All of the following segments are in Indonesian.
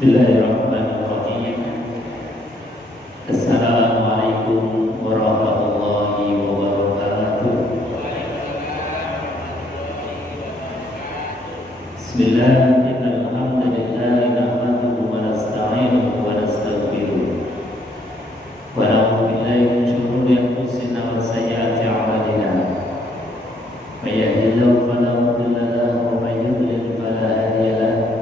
Bismillahirrahmanirrahim. Assalamualaikum warahmatullahi wabarakatuh. Bismillah, innal hamdalillah nahmaduhu wa nasta'inuhu wa nastaghfiruh. Wa na'udzu billahi min shururi anfusina wa sayyiati a'malina. May yahdihillahu fala mudilla lahu wa may yudlil fala hadiya lahu.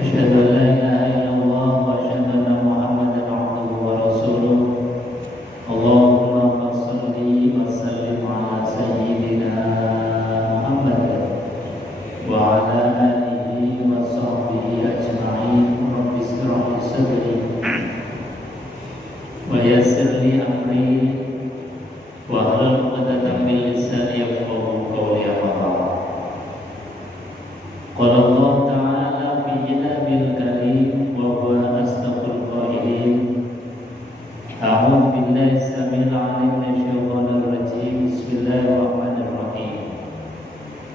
Asyhadu an la ilaha illallah wa asyhadu anna Muhammadan abduhu wa rasuluh. Allahumma shalli wa sallim ala sayyidina Muhammad wa ala alihi wa sahbihi ajma'in. Rabbi ishrah li sadri wa yassir li amri wa hlul 'uqdatam min lisani yafqahu qawli. Amma ba'd. Qala Allah ta'ala fi kitabil karim wa huwa asdaqul qailin. A'udzu billahi samil 'alim minasyaitonir rajim. Bismillahirrahmanirrahim.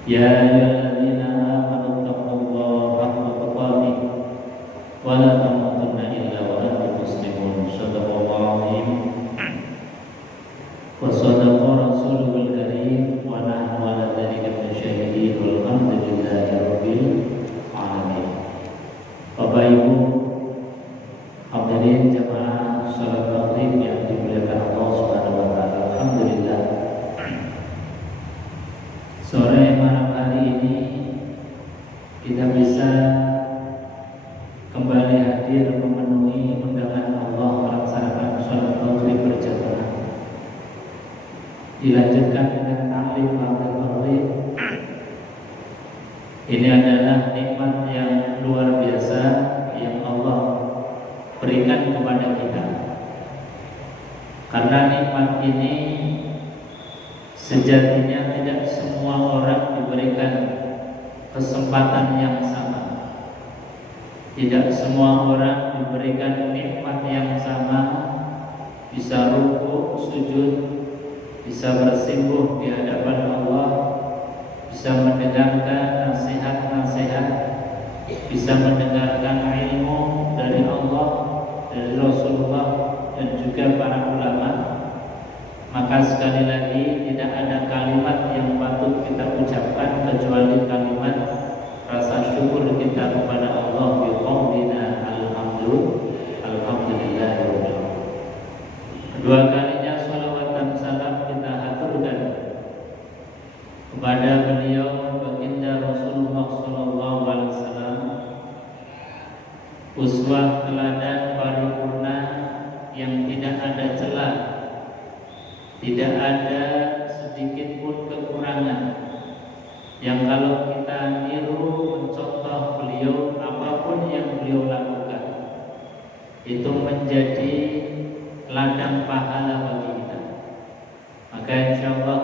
Ya ayyuhalladzina amanu taqullaha haqqa tuqatih wa la tamutunna illa wa antum muslimun. Shadaqallahu azim. Wa sadaqa rasulul karim wa nahnu 'ala dzalika minasyahidin walhamdulillahi rabbil alamin. Bapak Ibu hadirin jamaah salat maghrib yang dimuliakan Allah Subhanahu wa taala. Alhamdulillah. Sore malam hari ini kita bisa kembali hadir memenuhi undangan Allah melaksanakan salat maghrib berjamaah. Dilanjutkan dengan taklim maghrib. Ini adalah nikmat yang luar biasa yang Allah berikan kepada kita. Karena nikmat ini sejatinya tidak semua orang diberikan kesempatan yang sama. Tidak semua orang diberikan nikmat yang sama, bisa rukuk, sujud, bisa bersimpuh di hadapan Allah, bisa mendengarkan nasihat-nasihat, bisa mendengarkan ilmu dari Allah, dari Rasulullah, dan juga para ulama. Maka sekali lagi tidak ada kalimat yang patut kita ucapkan kecuali kalimat rasa syukur kita kepada Allah. Biqaulina alhamdulillah. Kedua kalinya sholawat dan salam kita haturkan kepada beliau baginda Rasulullah sallallahu alaihi wasallam, uswah teladan paripurna yang tidak ada celah, tidak ada sedikit pun kekurangan, yang kalau kita niru mencontoh beliau, apapun yang beliau lakukan itu menjadi ladang pahala bagi kita. Maka insyaallah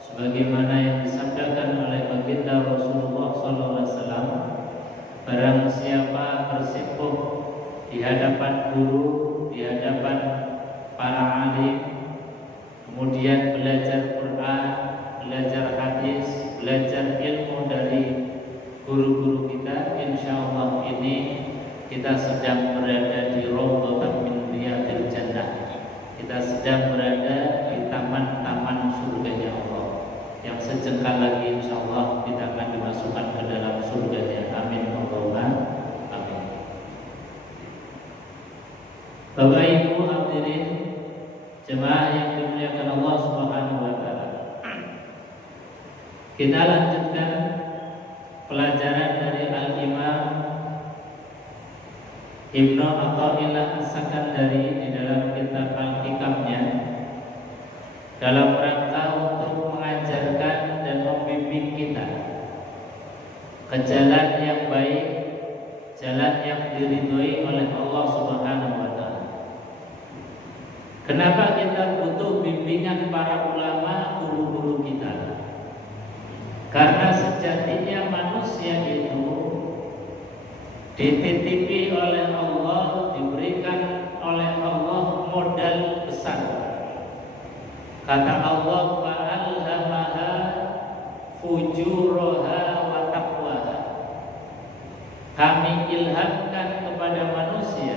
sebagaimana yang disabdakan oleh baginda Rasulullah SAW, barang siapa bersimpuh di hadapan guru, di hadapan para alim, kemudian belajar Quran, belajar hadis, belajar ilmu dari guru-guru kita, insyaallah ini kita sedang berada di Raudhatan min Riyadil Jannah. Kita sedang berada di taman-taman surganya Allah, yang sejengkal lagi insyaallah kita akan dimasukkan ke dalam surganya. Amin Allahumma amin. Bapak Ibu hadirin jemaah yang dimuliakan Allah Subhanahu wa taala. Kita lanjutkan pelajaran dari Al-Imam Ibnu Athaillah As-Sakandari di dalam kitab Al-Hikamnya, dalam rangka untuk mengajarkan dan membimbing kita ke jalan yang baik, jalan yang diridhoi oleh Allah Subhanahu wa taala. Kenapa kita butuh bimbingan para ulama, guru-guru kita? Karena sejatinya manusia itu dititipi oleh Allah, diberikan oleh Allah modal besar. Kata Allah, fa'alhamaha fujuraha wa taqwaha. Kami ilhamkan kepada manusia,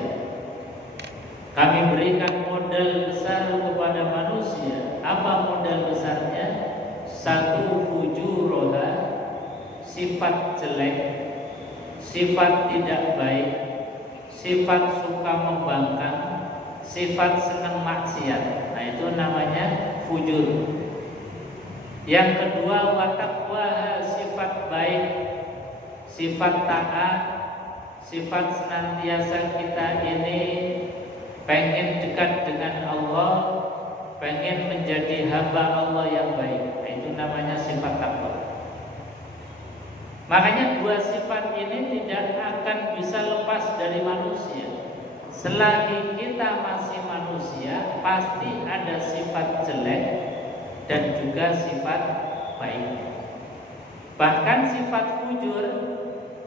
kami berikan modal besar kepada manusia. Apa modal besarnya? Satu, fujuroha, sifat jelek, sifat tidak baik, sifat suka membangkang, sifat senang maksiat. Nah, itu namanya fujur. Yang kedua, watakwaha, sifat baik, sifat taat, sifat senantiasa kita ini pengen dekat dengan Allah, pengen menjadi hamba Allah yang baik. Nah, itu namanya sifat takwa. Makanya dua sifat ini tidak akan bisa lepas dari manusia. Selagi kita masih manusia, pasti ada sifat jelek dan juga sifat baik. Bahkan sifat fujur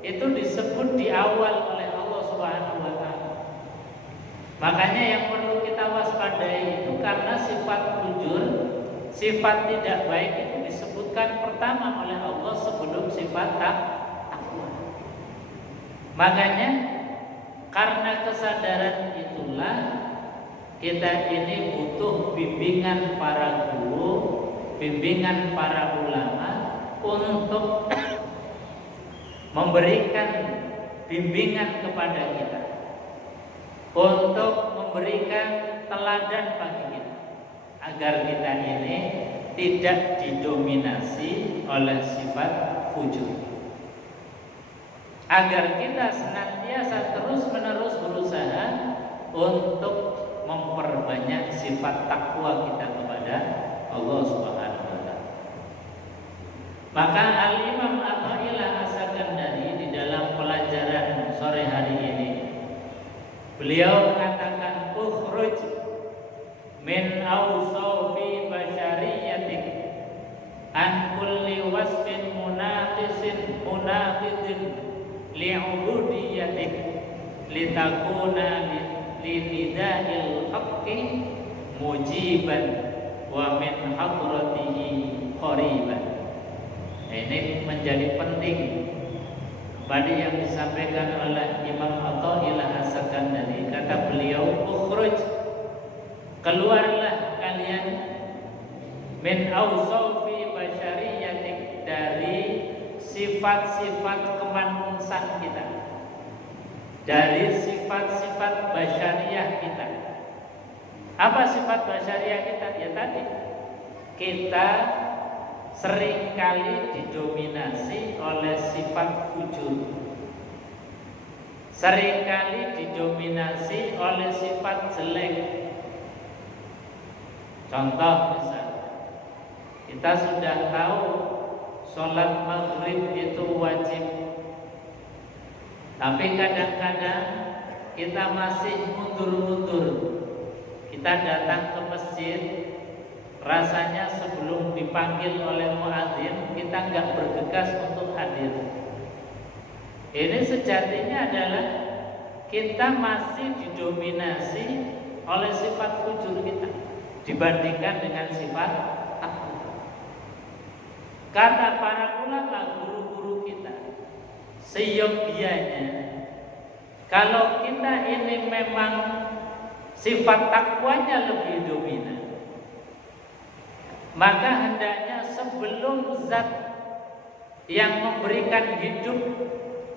itu disebut di awal oleh Allah Subhanahu wa taala. Makanya yang perlu kita waspadai itu karena sifat fujur, sifat tidak baik itu disebutkan pertama oleh Allah sebelum sifat takwa. Makanya karena kesadaran itulah kita ini butuh bimbingan para guru, bimbingan para ulama untuk memberikan bimbingan kepada kita, untuk memberikan teladan bagi kita, agar kita ini tidak didominasi oleh sifat fujur, agar kita senantiasa terus-menerus berusaha untuk memperbanyak sifat takwa kita kepada Allah Subhanahu wa taala. Maka Al-Imam Athaillah As-Sakandari di dalam pelajaran sore hari ini beliau mengatakan ukhruj min awsafi basyariyatik an kulli wasfin munaqidin li'ubudiyatik litakuna linida'il haqqi mujiban wa min hadratihi qariban. Ini menjadi penting pada yang disampaikan oleh Imam Athaillah As-Sakandari. Kata beliau, ukhruj, keluarlah kalian min awsafi basyariyatik, dari sifat-sifat kemanusiaan kita, dari sifat-sifat basyariah kita. Apa sifat basyariah kita? Ya tadi, kita seringkali didominasi oleh sifat fujur, seringkali didominasi oleh sifat jelek. Contoh misalnya, kita sudah tahu sholat maghrib itu wajib, tapi kadang-kadang kita masih mundur-mundur. Kita datang ke masjid, rasanya sebelum dipanggil oleh muadzin kita nggak bergegas untuk hadir. Ini sejatinya adalah kita masih didominasi oleh sifat fujur kita dibandingkan dengan sifat takwa. Kata para ulama, guru-guru kita, seyogianya kalau kita ini memang sifat takwanya lebih dominan, maka hendaknya sebelum zat yang memberikan hidup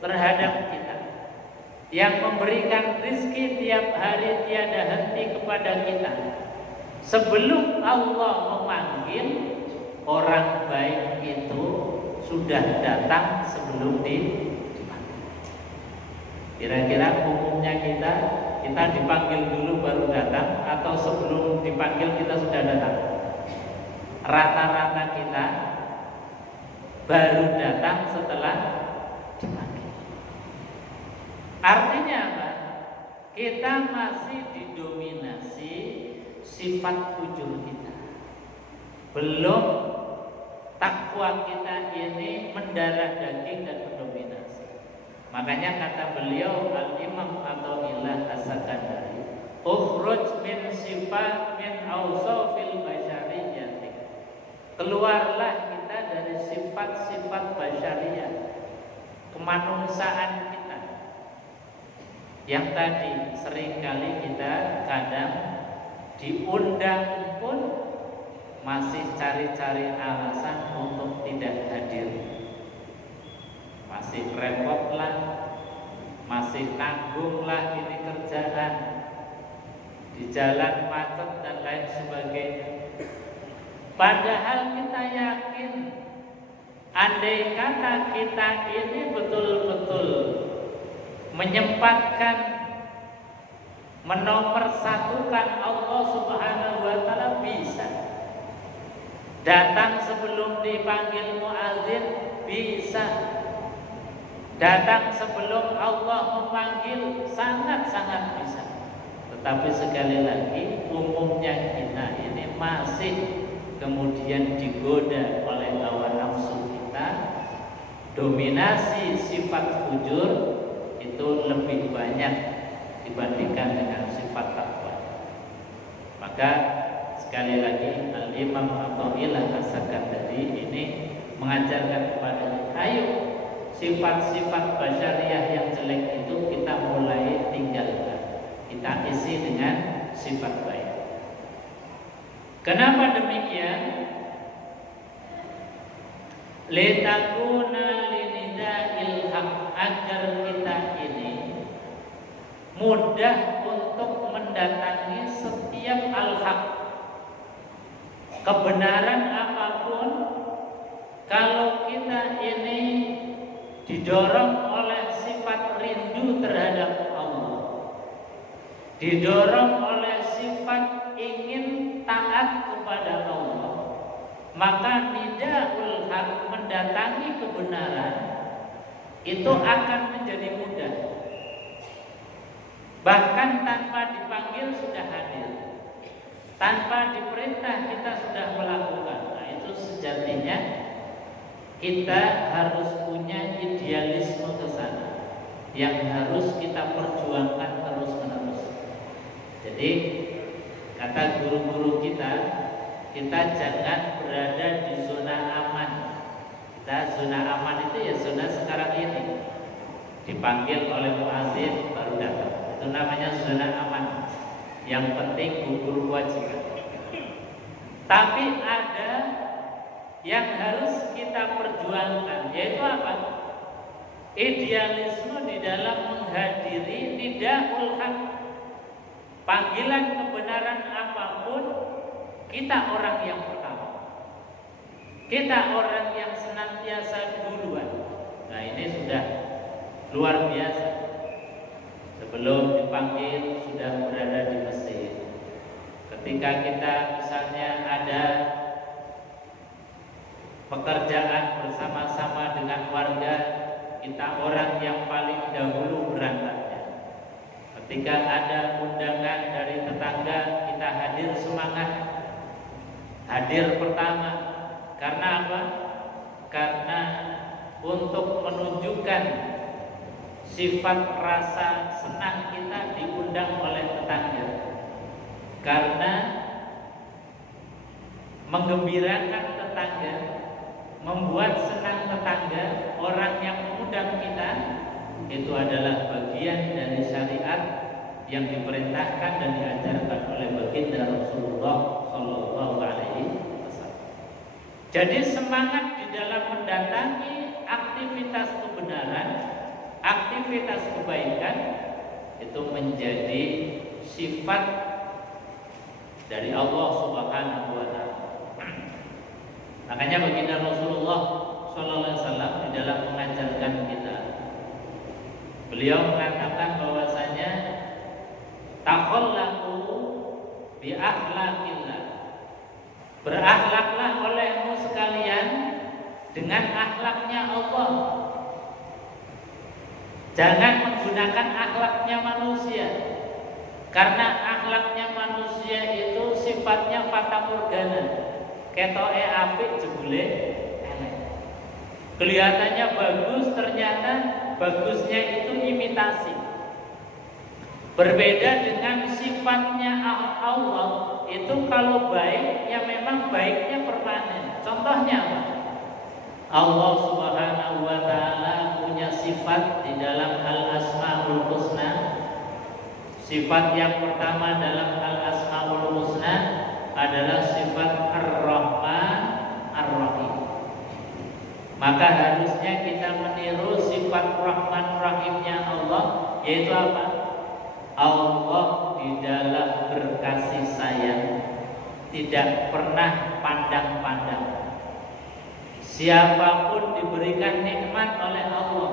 terhadap kita, yang memberikan rizki tiap hari tiada henti kepada kita, sebelum Allah memanggil, orang baik itu sudah datang sebelum dipanggil. Kira-kira umumnya kita dipanggil dulu baru datang, atau sebelum dipanggil kita sudah datang? Rata-rata kita baru datang setelah dipanggil. Artinya apa? Kita masih didominasi sifat fujur kita. Belum takwa kita ini mendarah daging dan mendominasi. Makanya kata beliau Al-Imam Athaillah As-Sakandari, ukhruj min sifat min awsafil basyariyyati, keluarlah kita dari sifat-sifat basyariyah, kemanusiaan kita, Yang tadi seringkali kita kadang diundang pun masih cari-cari alasan untuk tidak hadir. Masih repot lah, masih tanggung lah ini kerjaan, di jalan macet dan lain sebagainya. Padahal kita yakin, andai kata kita ini betul-betul menyempatkan, menomorsatukan Allah Subhanahu wa Ta'ala, bisa datang sebelum dipanggil muadzin, bisa datang sebelum Allah memanggil, sangat-sangat bisa. Tetapi sekali lagi, umumnya kita ini masih kemudian digoda oleh hawa nafsu kita. Dominasi sifat fujur itu lebih banyak dibandingkan dengan sifat takwa. Maka sekali lagi Al-Imam Athaillah As-Sakandari ini mengajarkan kepada kita, ayo sifat-sifat basyariah yang jelek itu kita mulai tinggalkan, kita isi dengan sifat baik. Kenapa demikian? Litakuna linida'il haq, agar kita ini mudah untuk mendatangi setiap al-haq, kebenaran apapun. Kalau kita ini didorong oleh sifat rindu terhadap Allah, didorong oleh sifat ingin taat kepada Allah, maka nidaul haq, mendatangi kebenaran, itu akan menjadi mudah. Bahkan tanpa dipanggil sudah hadir, tanpa diperintah kita sudah melakukan. Nah, itu sejatinya kita harus punya idealisme ke sana yang harus kita perjuangkan terus-menerus. Jadi kata guru-guru kita jangan berada di zona aman. Kita zona aman itu ya zona sekarang ini. Dipanggil oleh muadzin baru datang. Itu namanya zona aman. Yang penting gugur kewajiban. Tapi ada yang harus kita perjuangkan, yaitu apa? Idealisme di dalam menghadiri nidaul haq. Panggilan kebenaran apapun, kita orang yang pertama. Kita orang yang senantiasa duluan. Nah, ini sudah luar biasa. Sebelum dipanggil sudah berada di masjid. Ketika kita misalnya ada pekerjaan bersama-sama dengan warga, kita orang yang paling dahulu berangkatnya. Ketika ada undangan dari tetangga, kita hadir semangat, hadir pertama. Karena apa? Karena untuk menunjukkan sifat rasa senang kita diundang oleh tetangga, karena menggembirakan tetangga, membuat senang tetangga, orang yang mengundang kita, itu adalah bagian dari syariat yang diperintahkan dan diajarkan oleh baginda Rasulullah Sallallahu Alaihi Wasallam. Jadi semangat di dalam mendatangi aktivitas kebenaran, aktivitas kebaikan, itu menjadi sifat dari Allah Subhanahu wa Ta'ala. Makanya baginda Rasulullah Sallallahu Alaihi Wasallam di dalam mengajarkan kita, beliau mengatakan bahwasanya takhallaqu bi akhlaqillah, berakhlaklah olehmu sekalian dengan akhlaknya Allah. Jangan menggunakan akhlaknya manusia, karena akhlaknya manusia itu sifatnya fata morgana. Ketoke apik jebule elek. Kelihatannya bagus, ternyata bagusnya itu imitasi. Berbeda dengan sifatnya Allah, itu kalau baik ya memang baiknya permanen. Contohnya apa? Allah Subhanahu wa Ta'ala punya sifat di dalam Al-Asmaul Husna, Sifat yang pertama dalam Al-Asmaul Husna adalah sifat Ar-Rahman Ar-Rahim. Maka harusnya kita meniru sifat Rahman Rahimnya Allah, yaitu apa? Allah di dalam berkasih sayang tidak pernah pandang-pandang. Siapapun diberikan nikmat oleh Allah.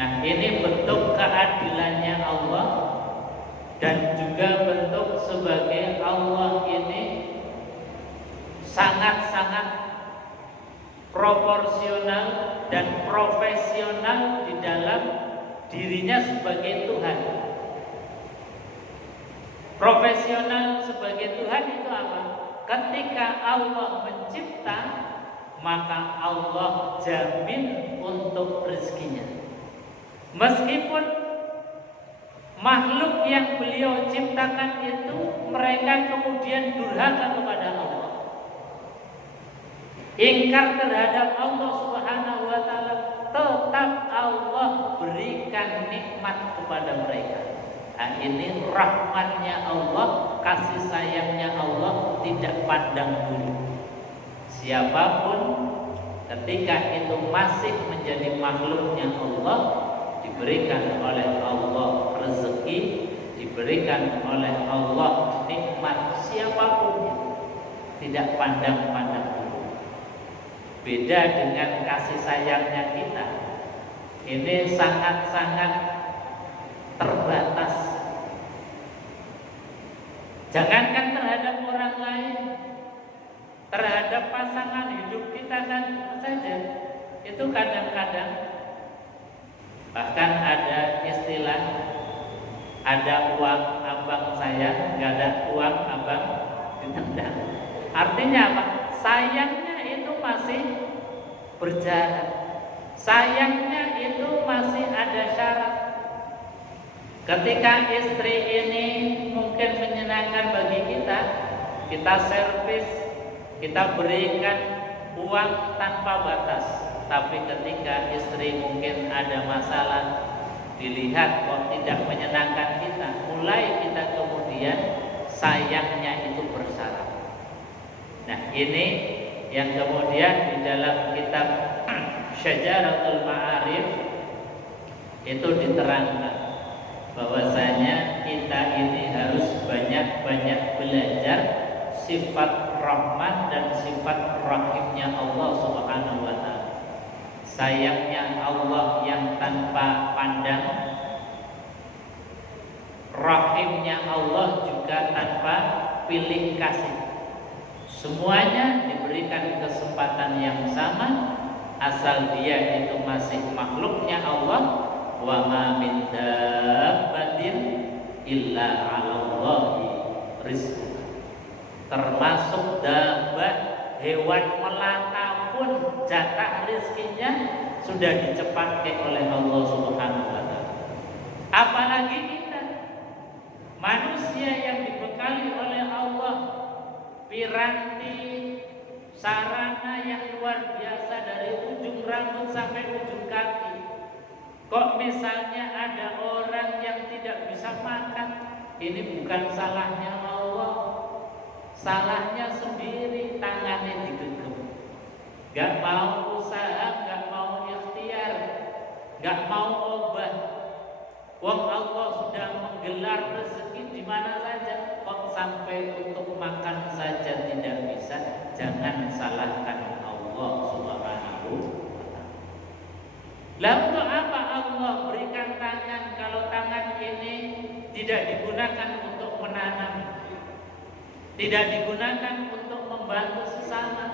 Nah, ini bentuk keadilannya Allah dan juga bentuk sebagai Allah ini sangat-sangat proporsional dan profesional di dalam dirinya sebagai Tuhan. Profesional sebagai Tuhan itu apa? Ketika Allah mencipta, maka Allah jamin untuk rezekinya. Meskipun makhluk yang beliau ciptakan itu mereka kemudian durhaka kepada Allah, ingkar terhadap Allah Subhanahu wa taala, tetap Allah berikan nikmat kepada mereka. Nah, ini rahmatnya Allah, kasih sayangnya Allah tidak pandang bulu. Siapapun ketika itu masih menjadi makhluknya Allah, diberikan oleh Allah rezeki, diberikan oleh Allah nikmat, siapapun tidak pandang-pandang bulu. Beda dengan kasih sayangnya kita, ini sangat-sangat terbatas. Jangankan terhadap orang lain, terhadap pasangan hidup kita kan saja, itu kadang-kadang bahkan ada istilah, ada uang abang saya, nggak ada uang abang ditendang. Artinya apa? Sayangnya itu masih berjalan, sayangnya itu masih ada syarat. Ketika istri ini mungkin menyenangkan bagi kita servis, kita berikan uang tanpa batas. Tapi ketika istri mungkin ada masalah, dilihat kok tidak menyenangkan kita, mulai kita kemudian sayangnya itu bersyarat. Nah, ini yang kemudian di dalam kitab Syajaratul Ma'arif itu diterangkan bahwasanya kita ini harus banyak-banyak belajar sifat Rahman dan sifat Rahimnya Allah Subhanahu wa taala. Sayangnya Allah yang tanpa pandang, Rahimnya Allah juga tanpa pilih kasih. Semuanya diberikan kesempatan yang sama, asal dia itu masih makhluknya Allah. Wa ma min dabbatin illa 'alallahi rizquha. Termasuk dabbah, hewan melata pun jatah rezekinya sudah dicepatkan oleh Allah Subhanahu wa taala. Apalagi kita manusia yang dibekali oleh Allah piranti sarana yang luar biasa dari ujung rambut sampai ujung kaki. Kok misalnya ada orang yang tidak bisa makan, ini bukan salahnya Allah, salahnya sendiri, tangannya digenggam. Gak mau usaha, gak mau ikhtiar, gak mau obat. Wong Allah sudah menggelar rezeki di mana saja, kok sampai untuk makan saja tidak bisa. Jangan salahkan Allah Subhanahu. Lalu untuk apa Allah berikan tangan kalau tangan ini tidak digunakan untuk menanam, tidak digunakan untuk membantu sesama?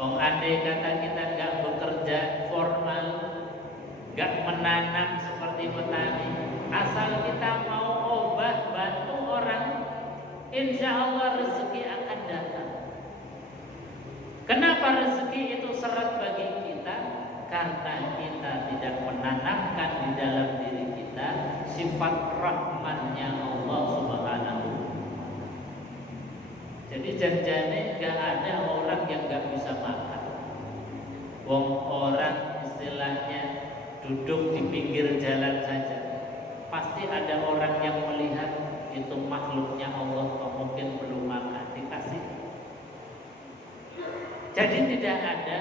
Andai kata kita nggak bekerja formal, nggak menanam seperti petani, asal kita mau obat bantu orang, insya Allah rezeki akan datang. Kenapa rezeki itu seret bagi kita? Karena kita tidak menanamkan di dalam diri kita sifat rahmannya Allah Subhanahu. Jadi janjane gak ada orang yang gak bisa makan. Wong orang istilahnya duduk di pinggir jalan saja, pasti ada orang yang melihat itu makhluknya Allah kok mungkin belum makan, dikasih. Jadi tidak ada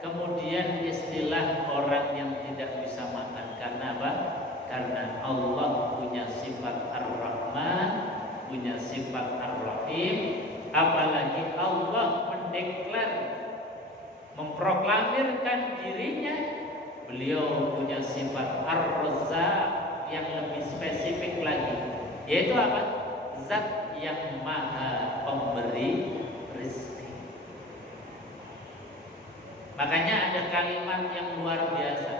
kemudian istilah orang yang tidak bisa makan. Karena apa? Karena Allah punya sifat Ar-Rahman, punya sifat Ar-Rahim. Apalagi Allah mendeklar, memproklamirkan dirinya, beliau punya sifat Ar-Razzaq yang lebih spesifik lagi, yaitu apa? Zat yang maha pemberi rezeki. Makanya ada kalimat yang luar biasa.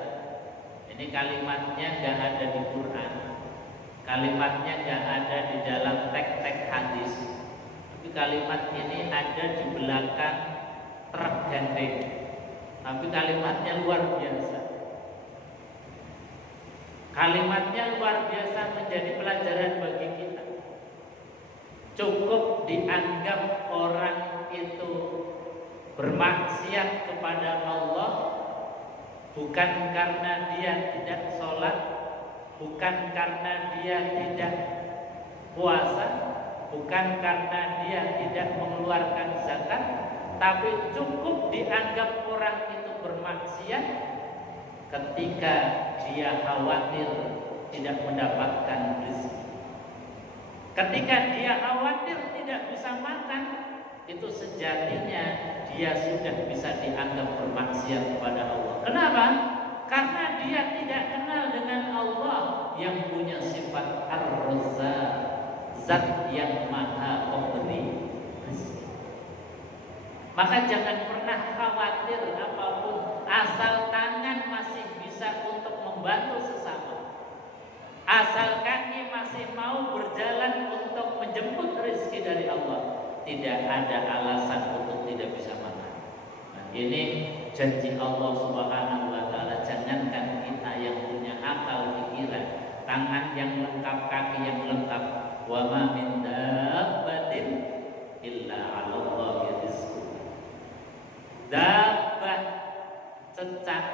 Ini kalimatnya gak ada di Quran, kalimatnya gak ada di dalam teks-teks hadis, tapi kalimat ini ada di belakang truk gandeng. Tapi kalimatnya luar biasa. Kalimatnya luar biasa, menjadi pelajaran bagi kita. Cukup dianggap orang itu bermaksiat kepada Allah bukan karena dia tidak sholat, bukan karena dia tidak puasa, bukan karena dia tidak mengeluarkan zakat, tapi cukup dianggap orang itu bermaksiat ketika dia khawatir tidak mendapatkan rezeki. Ketika dia khawatir tidak bisa makan, itu sejatinya dia sudah bisa dianggap bermaksiat kepada Allah. Kenapa? Karena dia tidak kenal dengan Allah yang punya sifat Ar-Razzaq, zat yang maha pemberi rezeki. Maka jangan pernah khawatir apapun, asal tangan masih bisa untuk membantu sesama, asal kaki masih mau berjalan untuk menjemput rezeki dari Allah, tidak ada alasan untuk tidak bisa makan. Nah, ini janji Allah Subhanahu wa taala. Jangankan kita yang punya akal pikiran, tangan yang lengkap, kaki yang lengkap, wa ma min dabbatin illa 'ala Allahi rizquha. Dapat cecak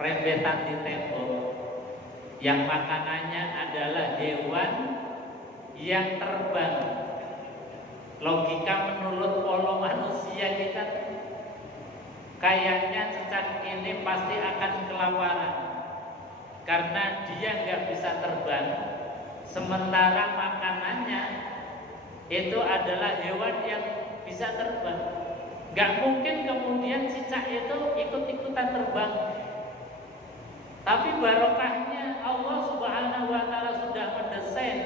rembetan di tembok yang makanannya adalah hewan yang terbang. Logika menurut pola manusia kita, kayaknya cecak ini pasti akan kelaparan karena dia nggak bisa terbang, sementara makanannya itu adalah hewan yang bisa terbang. Nggak mungkin kemudian cicak itu ikut-ikutan terbang. Tapi barokahnya Allah Subhanahu wa taala sudah mendesain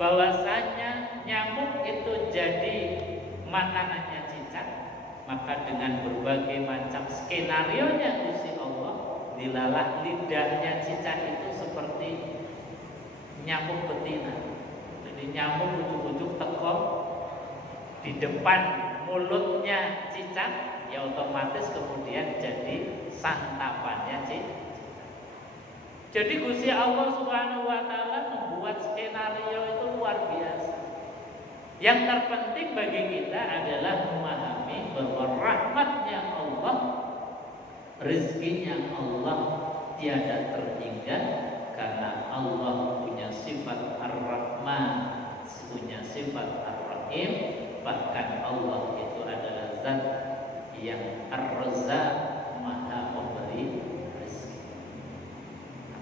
bahwasanya nyamuk itu jadi makanannya cicak. Maka dengan berbagai macam skenario-nya Gusti Allah, dilalah lidahnya cicak itu seperti nyamuk betina. Jadi nyamuk ujuk-ujuk teko di depan mulutnya cicak, ya otomatis kemudian jadi santapannya cicak. Jadi Gusti Allah Subhanahu wa taala membuat skenario itu luar biasa. Yang terpenting bagi kita adalah memahami bahwa rahmatnya Allah, rezekinya Allah tiada terhingga, karena Allah punya sifat Ar-Rahman, punya sifat Ar-Rahim. Bahkan Allah itu adalah zat yang Ar-Razzaq, maha pemberi rezeki.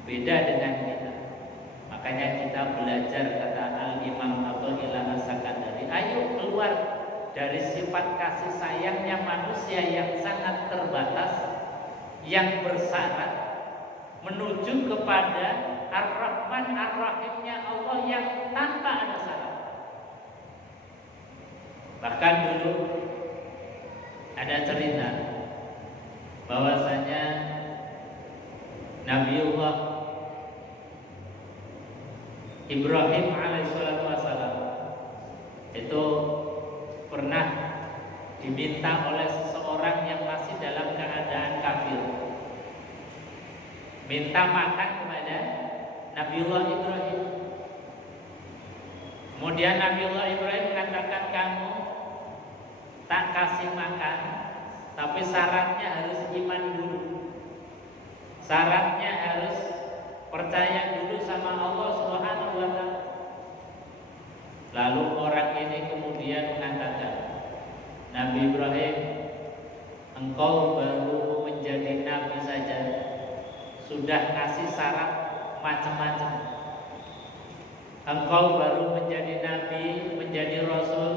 Beda dengan kita. Makanya kita belajar, kata Al-Imam Athaillah As-Sakandari, ayo keluar dari sifat kasih sayangnya manusia yang sangat terbatas, yang bersyarat, menuju kepada Ar-Rahman Ar-Rahimnya Allah yang tanpa ada syarat. Bahkan dulu ada cerita bahwasanya Nabiullah Ibrahim alaihissalatu wassalam itu pernah diminta oleh seseorang yang masih dalam keadaan kafir, minta makan kepada Nabiullah Ibrahim. Kemudian Nabiullah Ibrahim mengatakan, kamu tak kasih makan, tapi syaratnya harus iman dulu, syaratnya harus percaya dulu sama Allah Subhanahu wa taala. Lalu orang ini kemudian mengatakan, Nabi Ibrahim, engkau baru menjadi nabi saja sudah kasih syarat macam-macam. Engkau baru menjadi nabi, menjadi rasul,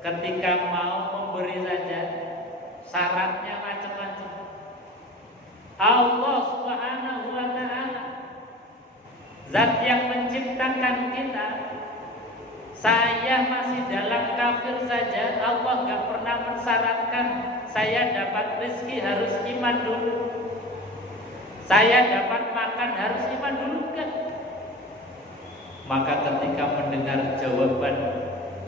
ketika mau memberi saja syaratnya macam-macam. Allah Subhanahu wa taala, zat yang menciptakan kita, saya masih dalam kafir saja, Allah gak pernah mensyaratkan saya dapat rezeki harus iman dulu, saya dapat makan harus iman dulu kan? Maka ketika mendengar jawaban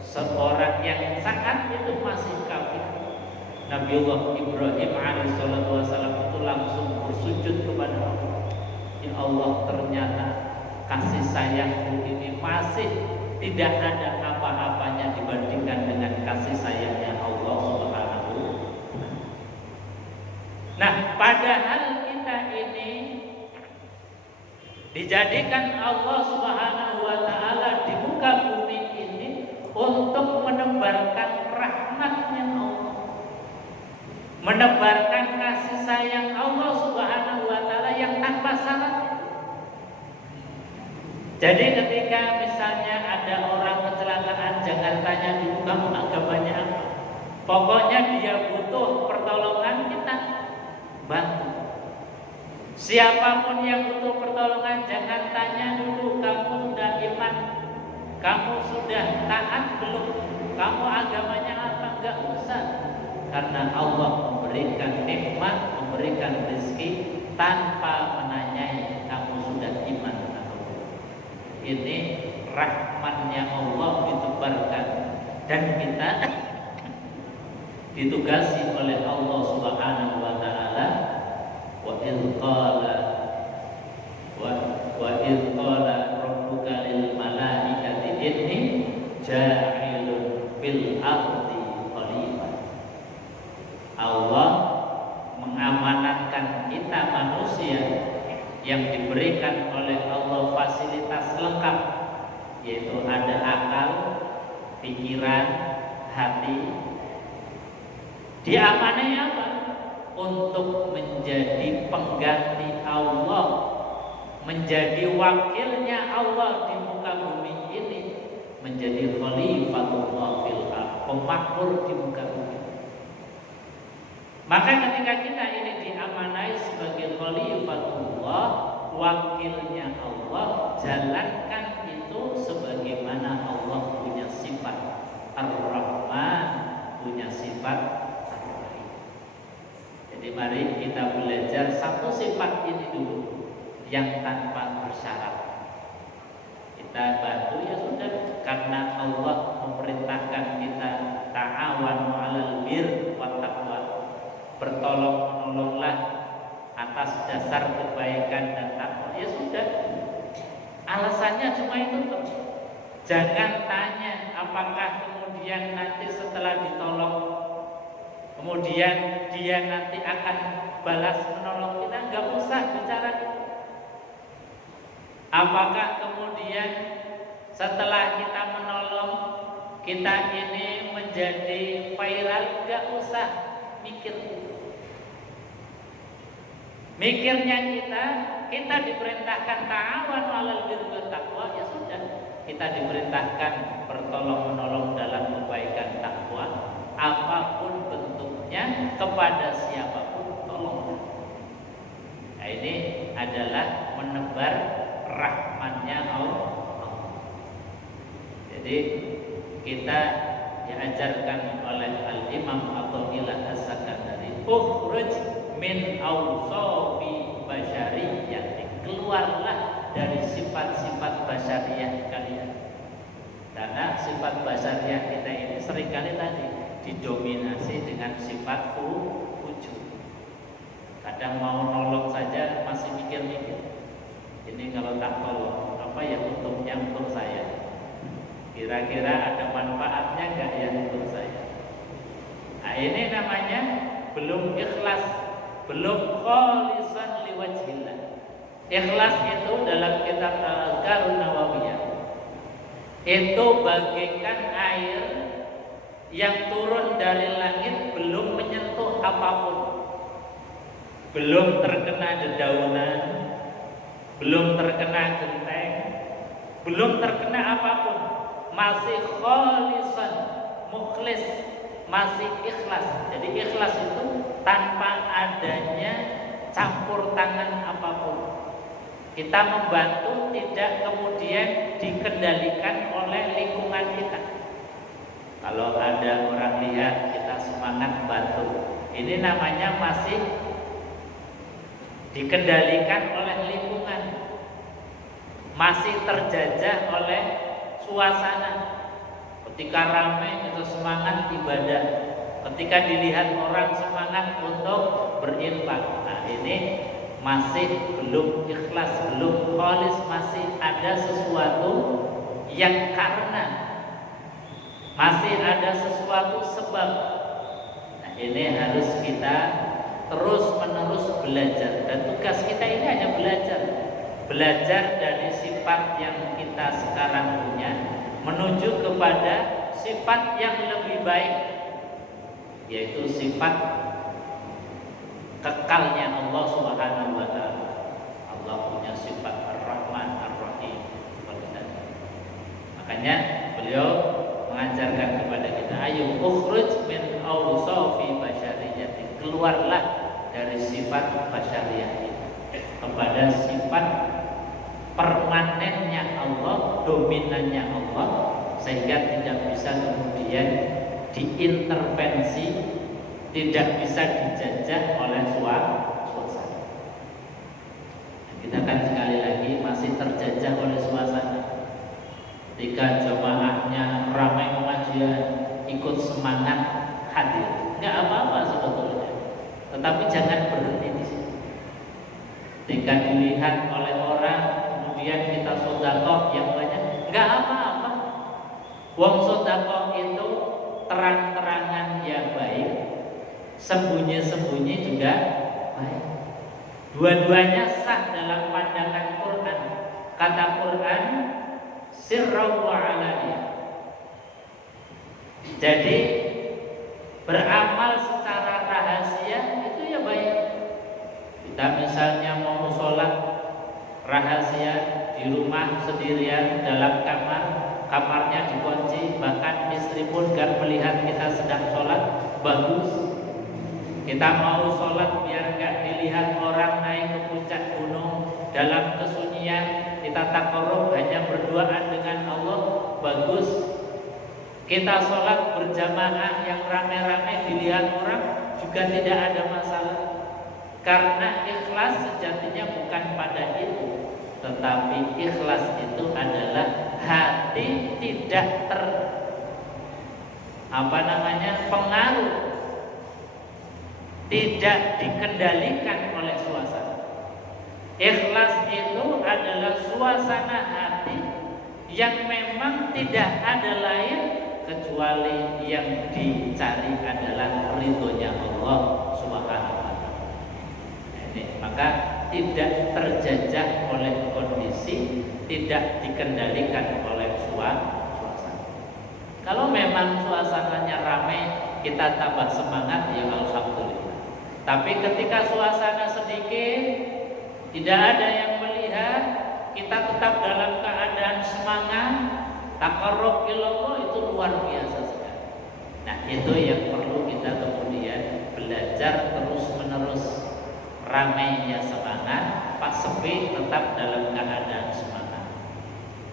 seorang yang saat itu masih kafir, Nabiullah Ibrahim alaihissalam itu langsung bersujud kepada Allah. Ya Allah, ternyata kasih sayangmu ini masih tidak ada apa-apanya dibandingkan dengan kasih sayangnya Allah Subhanahu. Nah, padahal kita ini dijadikan Allah Subhanahu wa taala di muka bumi ini untuk menebarkan rahmatnya Allah, menebarkan kasih sayang Allah Subhanahu wa taala yang tanpa syarat. Jadi ketika misalnya ada orang kecelakaan, jangan tanya dulu kamu agamanya apa. Pokoknya dia butuh pertolongan, kita bantu. Siapapun yang butuh pertolongan, jangan tanya dulu kamu sudah iman, kamu sudah taat belum, kamu agamanya apa, enggak usah. Karena Allah memberikan nikmat, memberikan rezeki tanpa menanyai kamu sudah iman. Ini rahmatnya Allah ditebarkan, dan kita ditugasi oleh Allah Subhanahu wa taala. Wa idz qala rabbuka lil malaikati inni ja'ilun fil ardi khalifah. Allah mengamanatkan kita manusia yang diberikan oleh Allah fasilitas lengkap, yaitu ada akal, pikiran, hati. Diamanai apa? Untuk menjadi pengganti Allah, menjadi wakilnya Allah di muka bumi ini, menjadi khalifatullah fil ardh, pemakmur di muka bumi. Maka ketika kita ini diamanai sebagai khalifatullah, wakilnya Allah, jalankan itu sebagaimana Allah punya sifat Ar-Rahman, punya sifat Ar-Rahim. Jadi mari kita belajar satu sifat ini dulu yang tanpa bersyarat. Kita bantu ya sudah, karena Allah memerintahkan kita ta'awanu 'alal birri wat taqwa, bertolong-menolonglah atas dasar kebaikan dan takwa. Ya sudah, alasannya cuma itu tuh. Jangan tanya apakah kemudian nanti setelah ditolong kemudian dia nanti akan balas menolong kita. Enggak usah bicara itu. Apakah kemudian setelah kita menolong kita ini menjadi viral? Enggak usah mikir. Mikirnya kita diperintahkan ta'awanu 'alal birri wat taqwa, ya sudah, kita diperintahkan bertolong menolong dalam kebaikan takwa, apapun bentuknya, kepada siapapun tolong. Nah, ini adalah menebar rahmatnya Allah. Jadi kita diajarkan oleh Al-Imam Athaillah As-Sakandari, ukhruj min awsafi basyariyyah, keluarlah dari sifat-sifat basyariah kalian. Karena sifat basyariah kita ini seringkali tadi didominasi dengan sifat wujud. Kadang mau nolong saja masih mikir-mikir, ini kalau tak tolong apa ya untungnya untuk saya, kira-kira ada manfaatnya enggak ya untuk saya. Nah, ini namanya belum ikhlas, belum khalisan liwajhillah. Ikhlas itu dalam kitab Al-Azkarun Nawawiyah itu bagaikan air yang turun dari langit belum menyentuh apapun, belum terkena dedaunan, belum terkena genteng, belum terkena apapun, masih khalisan, mukhlis, masih ikhlas. Jadi ikhlas itu tanpa adanya campur tangan apapun. Kita membantu tidak kemudian dikendalikan oleh lingkungan kita. Kalau ada orang lihat kita semangat bantu, ini namanya masih dikendalikan oleh lingkungan, masih terjajah oleh suasana. Ketika ramai itu semangat ibadah, ketika dilihat orang semangat untuk berinfak, nah ini masih belum ikhlas, belum khalis, masih ada sesuatu yang karena, masih ada sesuatu sebab. Nah ini harus kita terus menerus belajar, dan tugas kita ini hanya belajar dari sifat yang kita sekarang punya menuju kepada sifat yang lebih baik, yaitu sifat kekalnya Allah Subhanahu wa taala. Allah punya sifat Ar-Rahman, Ar-Rahim. Makanya beliau mengajarkan kepada kita, ayo ukhruj min awsafi basyariyyati, keluarlah dari sifat basyariyah itu kepada sifat permanennya Allah, dominannya Allah, sehingga tidak bisa kemudian diintervensi, tidak bisa dijajah oleh suasana. Kita kan sekali lagi masih terjajah oleh suasana. Ketika jamaahnya ramai pengajian, ikut semangat hadir, nggak apa-apa sebetulnya. Tetapi jangan berhenti di situ. Ketika dilihat oleh orang, kemudian kita sedekah yang banyak, nggak apa-apa. Wong sedekah itu terang-terangan ya baik, sembunyi-sembunyi juga baik. Dua-duanya sah dalam pandangan Quran. Kata Quran, sirra wa alaniya. Jadi beramal secara rahasia itu ya baik. Kita misalnya mau sholat rahasia di rumah sendirian dalam kamar, kamarnya dikunci, bahkan istri pun gak melihat kita sedang sholat, bagus. Kita mau sholat biar gak dilihat orang naik ke puncak gunung dalam kesunyian, kita takarrub hanya berduaan dengan Allah, bagus. Kita sholat berjamaah yang ramai-ramai dilihat orang juga tidak ada masalah, karena ikhlas sejatinya bukan pada itu, tetapi ikhlas itu adalah hati tidak pengaruh, tidak dikendalikan oleh suasana. Ikhlas itu adalah suasana hati yang memang tidak ada lain kecuali yang dicari adalah ridhonya Allah Subhanahu wa taala. Maka tidak terjajah oleh kondisi, tidak dikendalikan oleh suasana. Kalau memang suasananya ramai, kita tambah semangat, ya alhamdulillah. Tapi ketika suasana sedikit, tidak ada yang melihat, kita tetap dalam keadaan semangat, taqarrub ilallah, itu luar biasa sekali. Nah, itu yang perlu kita kemudian belajar terus menerus. Ramainya semangat, pas sepi tetap dalam keadaan semangat.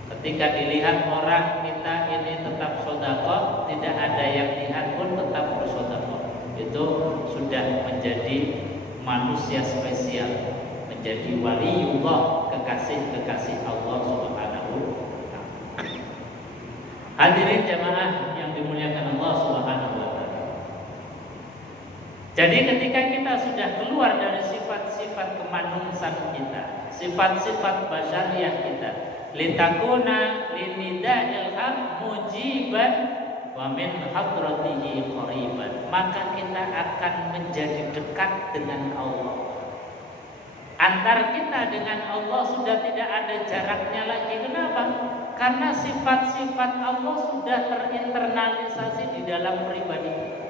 Ketika dilihat orang kita ini tetap sedekah, tidak ada yang lihat pun tetap bersedekah. Itu sudah menjadi manusia spesial, menjadi waliullah, kekasih-kekasih Allah Subhanahu wa taala. Hadirin jamaah yang dimuliakan Allah Subhanahu wa taala. Jadi ketika kita sudah keluar dari sifat-sifat kemanusiaan kita, sifat-sifat basyariah kita, litakuna linida'il haq mujiban wa min hadratihi qariban, maka kita akan menjadi dekat dengan Allah, Antar kita dengan Allah sudah tidak ada jaraknya lagi. Kenapa? Karena sifat-sifat Allah sudah terinternalisasi di dalam pribadi.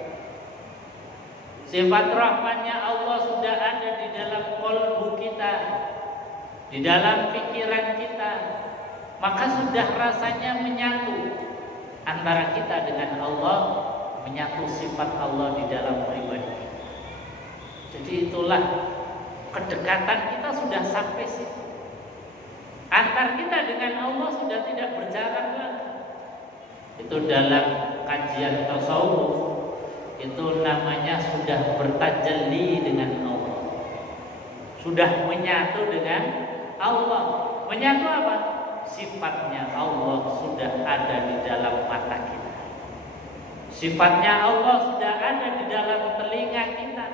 Sifat rahmannya Allah sudah ada di dalam qalbu kita, di dalam pikiran kita. Maka sudah rasanya menyatu antara kita dengan Allah, menyatu sifat Allah di dalam pribadi. Jadi itulah kedekatan kita sudah sampai situ. Antar kita dengan Allah sudah tidak berjarak lagi. Itu dalam kajian tasawuf, itu namanya sudah bertajalli dengan Allah. Sudah menyatu dengan Allah. Menyatu apa? Sifatnya Allah sudah ada di dalam mata kita. Sifatnya Allah sudah ada di dalam telinga kita.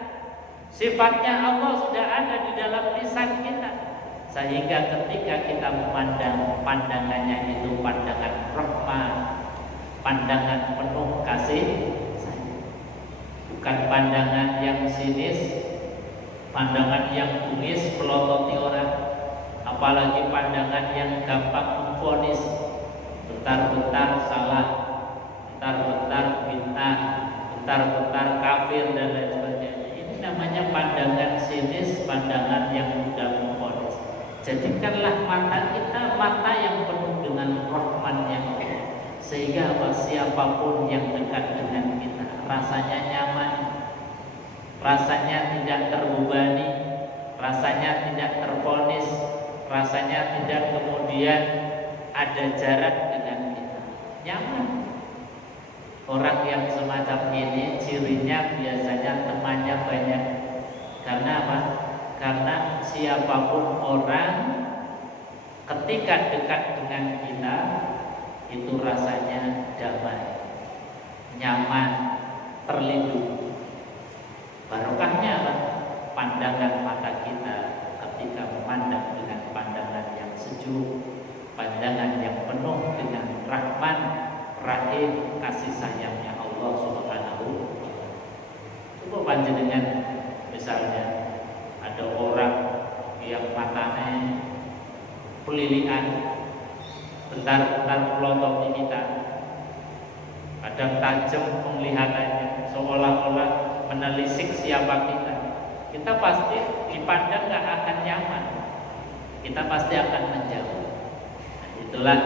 Sifatnya Allah sudah ada di dalam lisan kita. Sehingga ketika kita memandang, pandangannya itu pandangan rahmat, pandangan penuh kasih sayang. Bukan pandangan yang sinis, pandangan yang bungis melototi orang, apalagi pandangan yang gampang memvonis, bentar-bentar salah, bentar-bentar bid'ah, bentar-bentar kafir dan lain sebagainya. Ini namanya pandangan sinis, pandangan yang mudah memvonis. Jadikanlah mata kita mata yang penuh dengan rahman-Nya, sehingga siapapun yang dekat dengan kita rasanya nyaman, rasanya tidak terbebani, rasanya tidak tervonis, rasanya tidak kemudian ada jarak dengan kita, nyaman. Orang yang semacam ini cirinya biasanya temannya banyak. Karena apa? Karena siapapun orang ketika dekat dengan kita itu rasanya damai, nyaman, terlindungi. Barokahnya apa? Pandangan mata kita ketika memandang dengan pandangan yang sejuk, pandangan yang penuh dengan rahman, rahim, kasih sayangnya Allah Subhanahu wa ta'ala. Coba panjenengan misalnya ada orang yang matanya pelilian, bentar-bentar pelototi kita, kadang tajam penglihatannya, seolah-olah menelisik siapa kita. Kita pasti dipandang gak akan nyaman, kita pasti akan menjauh. Nah, itulah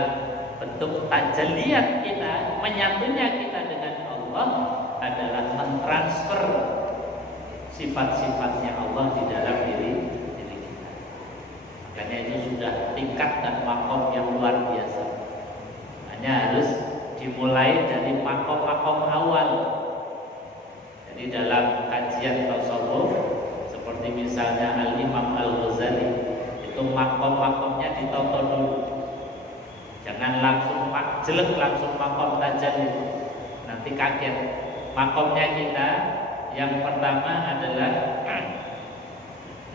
bentuk tajalliyat kita, menyatunya kita dengan Allah adalah mentransfer sifat-sifatnya Allah di dalam diri kita. Makanya itu sudah tingkat dan makom yang luar biasa. Hanya harus dimulai dari makom-makom awal. Jadi dalam kajian tasawuf seperti misalnya Al-Imam Al-Ghazali, itu makom-makomnya ditoto dulu. Jangan langsung jelek langsung makom tajalli, nanti kaget. Makomnya kita yang pertama adalah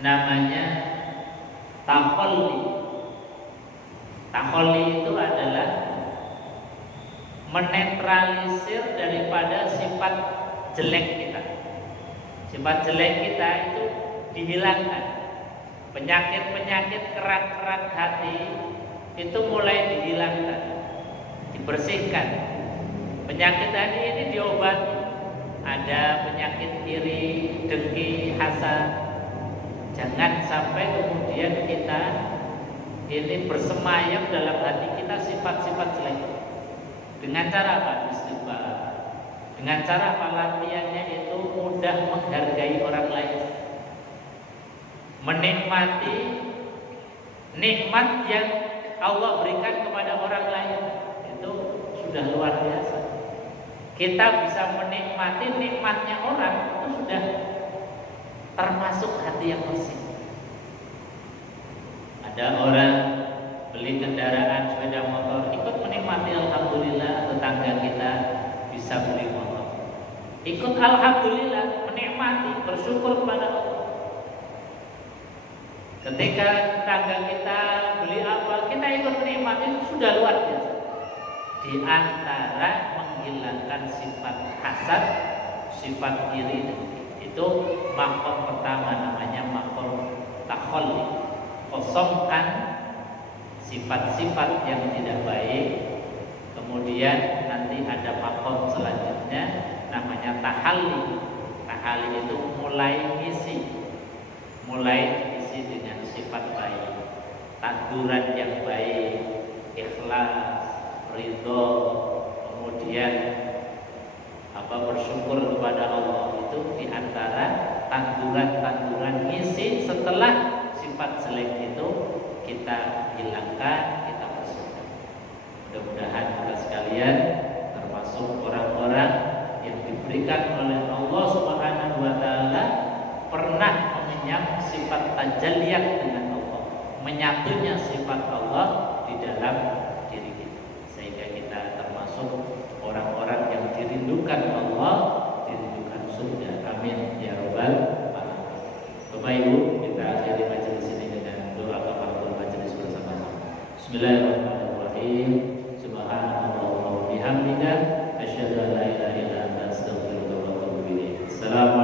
namanya takholli. Takholli itu adalah menetralisir daripada sifat jelek kita. Sifat jelek kita itu dihilangkan. Penyakit-penyakit kerak-kerak hati itu mulai dihilangkan, dibersihkan. Penyakit hati ini diobati. Ada penyakit iri, dengki, hasad. Jangan sampai kemudian kita ini bersemayam dalam hati kita sifat-sifat jelek. Dengan cara apa? Istighfar. Dengan cara apa? Latihannya itu mudah menghargai orang lain, menikmati nikmat yang Allah berikan kepada orang lain. Itu sudah luar biasa. Kita bisa menikmati nikmatnya orang, itu sudah termasuk hati yang bersih. Ada orang beli kendaraan sepeda motor, ikut menikmati alhamdulillah tetangga kita bisa beli motor. Ikut alhamdulillah, menikmati, bersyukur kepada Allah. Ketika tetangga kita beli apa, kita ikut menikmati, itu sudah luar biasa. Di antara menghilangkan sifat hasad, sifat iri, itu makom pertama namanya makom takholli. takhalli, kosongkan sifat-sifat yang tidak baik. Kemudian nanti ada makom selanjutnya namanya tahalli. Tahalli itu mulai isi dengan sifat baik, tanduran yang baik, ikhlas, ridho, kemudian bersyukur kepada Allah. Itu diantara tanduran-tanduran ngisi setelah sifat jelek itu kita hilangkan, kita bersihkan. Mudah-mudahan kita sekalian termasuk orang-orang yang diberikan oleh Allah Subhanahu wa taala pernah mengenyam sifat tajalliyat dengan Allah, menyatunya sifat Allah di dalam diri kita, sehingga kita termasuk orang-orang yang dirindukan Allah, dirindukan surga. Amin ya rabbal alamin. Bapak Ibu, kita akhiri majelis ini dengan doa kafaratul majelis bersama-sama. Bismillahirrahmanirrahim. Subhanallah wa bihamdika asyhadu an la ilaha illa anta astaghfiruka wa atubu ilaik. Assalamualaikum